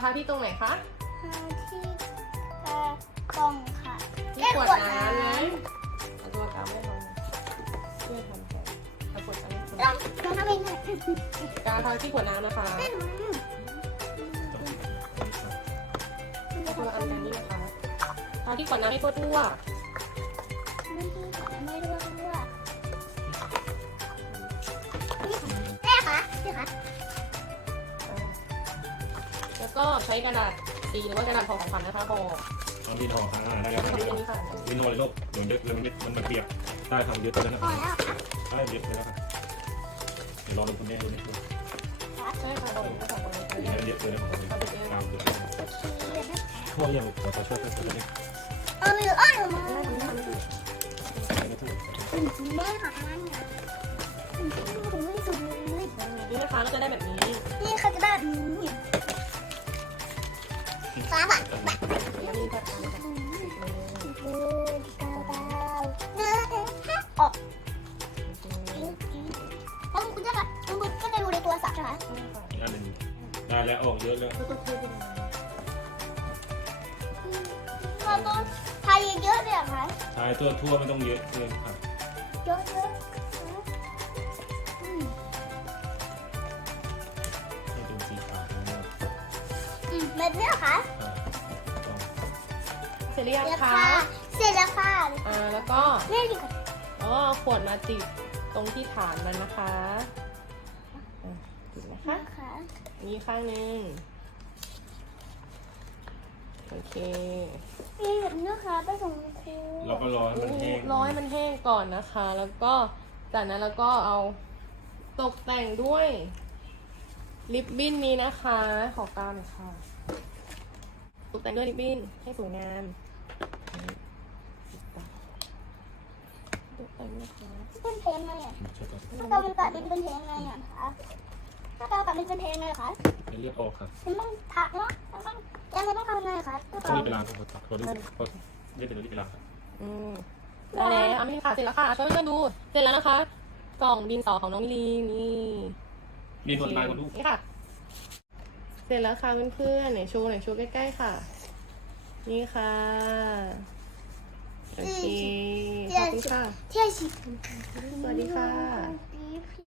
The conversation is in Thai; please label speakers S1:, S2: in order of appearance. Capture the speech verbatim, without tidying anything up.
S1: ที่ตรงไหนคะ
S2: ทาที่กระกล่องค่ะ
S1: ที่ขวดน้ำนะเอาตัวกาวไม่ทำเพื่อทำแผลเอาขวดน้ำ
S2: ลองลองทำเองค่ะ
S1: กาวทาที่ขวดน้ำนะคะ
S2: แม่หนู
S1: เอาตัวอันนี้นะคะทาที่ขวดน้ำให้ทั่วทั่ว
S2: ไม่ดีค่ะไม่รู้ว่ารู้ว่าแม่คะพี่คะ
S1: แล้วก็ใช้กระดาษสีหรือว่ากระดาษห่อของขวัญนะคะห่อ
S3: เอาดินห่อค่ะได้แล้ว
S1: ทำเป็นนี้ค่ะ
S3: ดินห่อเลยลูกโดนเด็กเลยมันมันมันเปียกได้ทำเยอะไปแล้วนะ
S2: พอแล้ว
S3: ได้เยอะไปแล้วค่ะเดี๋ยวรอลงคุณแม่ดูนะ
S1: ใช่ค่ะเราเป็นภาษาคนไทย
S3: เยอะเลยนะผมตามดูทั่วยังเราจะช่วยเพื่อนคนนี้
S2: เออมีอ้อนออกมา
S3: ไม่ทั่ว
S2: แม่ค่ะนั่นนะถึงไม่สุดเลย
S1: นี่นะคะก็จะได้แบบนี้
S2: นี่เขาจะได้แบบนี้ฟ้าบัตรบัตร
S1: นี่แบบ
S2: เออดาวดาวเนื้อฮะออกเพราะคุณจะแบบคุณก็จะดูในตัวสัตว์ใช่ไหม
S3: อีกอันหนึ่งได้แล้วออกเยอะแล้ว
S2: เราต้องทายเยอะๆเลยเหรอคะ
S3: ใช่ตัวทั่วไม่ต้องเยอะเลยค่ะ
S2: เยอะๆอืม
S3: ให้เป็นสีขาวนะ
S2: อืมแบบนี้เหรอคะ
S1: เสร็จหรือยัง
S2: เสร็จ
S1: คะ
S2: ค่ะเสร็จแล้วค่ะ
S1: อ่าแล้วก็
S2: แม่ดีกว่า
S1: อ๋อขวดมาติดตรงที่ฐานมันนะคะติดนะคะ
S2: นะคะ
S1: นี่ข้างหนึ่งโอเค
S2: มีแบบนี้นะคะไปส่งครู
S3: เราก็รอให้มันแห้ง
S1: ร้อยมันแห้งก่อนนะคะ แล้วก็จากนั้นแล้วก็เอาตกแต่งด้วยริบบิ้นนี้นะคะขอกาวหน่อยค่ะตกแต่งด้วยริบบิ้นให้สวยงามตกแต่งนะคะ
S2: เป็นเพลงไงอ่ะ
S3: ช่วยกัน
S2: ถ้าเราเป็นกัดเป็นเพลงไงอ่ะคะถ้าเรากัดเป็นเพลงไงคะ
S3: ให้เลือดออกค่ะ
S2: มันต้องถักเนาะมันต้องยังไงต้องทำไงคะ
S3: ต้องรีบไปล้างตัวตักตัวรีบก็รีบไปรีบไปล้างค่ะ
S1: อืมได้แล้วเอาไม่ค่ะเสร็จแล้วค่ะช่วยเพื่อนดูเสร็จแล้วนะคะกล่องดินสอของน้องมิลีนี่
S3: มีคนตายคนดู
S1: นี่ค่ะ เสร็จแล้วค่ะเพื่อนๆไหนโชว์ไหนโชว์ใกล้ๆค่ะ นี่ค่ะโอเคขอบคุณค่ะ
S2: เที่ยวสิ
S1: สวัสดีค่ะ
S2: ดี